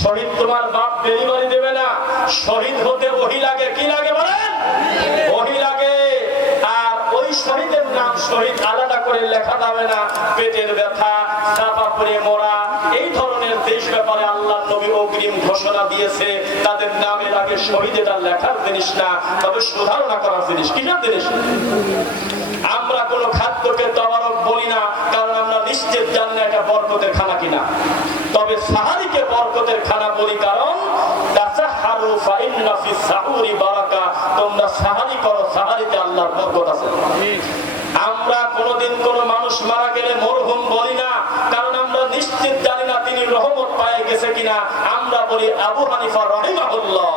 শহীদ তোমার বাপ ডেলিভারি দেবে না, শহীদ হতে ওহী লাগে। কি লাগে বলেন? ওহী লাগে। আর ওই শহীদের নাম শহীদ আলাদা করে লেখা যাবে না। পেটের ব্যথা, চাপা পড়ে মরা, এই ধরনের দেশ ব্যাপারে আল্লাহ নবী অগ্রিম ঘোষণা দিয়েছে। তাদের নামের আগে শহীদ, এটা লেখার জিনিস না, তবে সুধারণা করার জিনিস। কিসের জিনিস? আমরা কোন খাদ্যকে তবারক বলি না, কারণ আমরা নিশ্চিত জানি না এটা বরকতের খানা কিনা। তবে সাহারিকে বরকতের খানা বলি, কারণ তাসাহারু ফাইন্না ফিস সাহুরি বারাকা। তোমরা সাহারি করো, সাহারিতে আল্লাহর বরকত আছে। আমরা কোনদিন কোন মানুষ মারা গেলে মরহুম বলি না, কারণ আমরা নিশ্চিত জানি না তিনি রহমত পায়ে গেছে কিনা। আমরা বলি আবু হানিফা রাহিমাহুল্লাহ,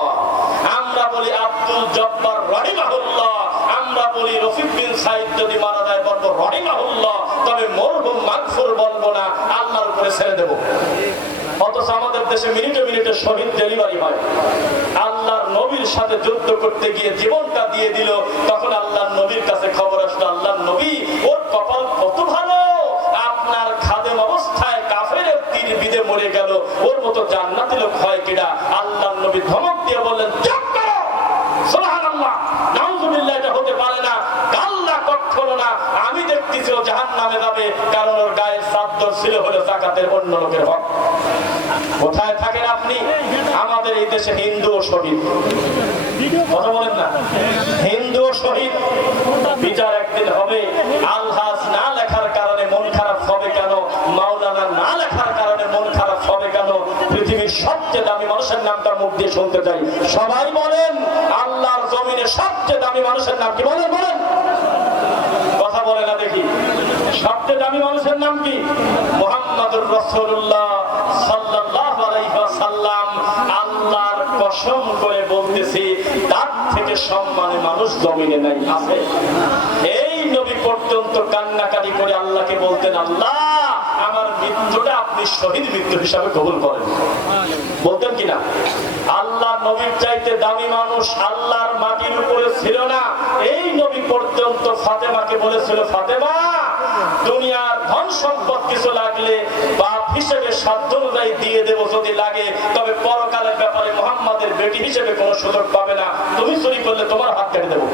আমরা বলি আব্দুল জব্বার রাহিমাহুল্লাহ, আমরা বলি রফিক বিন সাইদ যদি মারা যায় বলবো রাহিমাহুল্লাহ, তবে মরহুম মাগফুর বলবো না, আল্লাহর উপরে ছেড়ে দেব। অথচ আমাদের দেশে মিনিটে মিনিটে শহীদ ডেলিভারি হয়। আল্লাহর নবীর সাথে যুদ্ধ করতে গিয়ে জীবনটা দিয়ে দিল, তখন আল্লাহর নবীর কাছে খবর আসলো, আল্লাহর নবী ওর কপাল কত ভালো, আপনার খাদেম অবস্থায় কাফেরের তীর বিঁধে মরে গেল, ওর মতো জান্নাতি লোক হয় কিনা। আল্লাহর নবী ধমক দিয়ে বললেন, চুপ করো, সুবহানাল্লাহ, নাউযুবিল্লাহ, এটা হতে পারে না, আল্লাহ কখনো না। আমি দেখতেছি ও জাহান্নামে যাবে, কারণ ওর গায়ের চাদর ছিল হলো যাকাতের অন্য লোকের হক। কোথায় থাকেন আপনি? আমাদের এই দেশে হিন্দু ও শহীদ, কথা বলেন না, হিন্দু ও শহীদ। বিচার একদিন হবে। আলহাজ না লেখার কারণে মন খারাপ হবে কেন? মাওলানা না লেখার কারণে মন খারাপ হবে কেন? পৃথিবীর সবচেয়ে দামি মানুষের নামটা মুখ দিয়ে শুনতে চাই। সবাই বলেন, আল্লাহর জমিনে সবচেয়ে দামি মানুষের নাম কি? বলেন বলেন, কথা বলে না দেখি। সবচেয়ে দামি মানুষের নাম কি? মুহাম্মাদুর রাসূলুল্লাহ সাল্লাল্লাহু আলাইহি ওয়াসাল্লাম। আল্লাহর কসম করে বলতেছি, তার থেকে সম্মানী মানুষ জমিনে নাই। আছে? এই নবী পর্যন্ত কান্নাকাটি করে আল্লাহকে বলতেন, আল্লাহ আমার মৃত্যুটা আপনি শহীদ মৃত্যু হিসাবে কবুল করেন। বলতেন কিনা? আল্লাহ নবীর চাইতে দামি মানুষ আল্লাহর মাটির উপরে ছিল না। এই নবী পর্যন্ত ফাতেমাকে বলেছিল, ফাতেমা দুনিয়ার ধন সম্পদ কিছু লাগলে বাপ হিসেবে সাধ্য অনুযায়ী দিয়ে দেবো যদি লাগে, তবে পরকালের ব্যাপারে মুহাম্মাদের বেটি হিসেবে কোনো সুযোগ পাবে না। তুমি চুরি করলে তোমার হাত কেটে দেবো।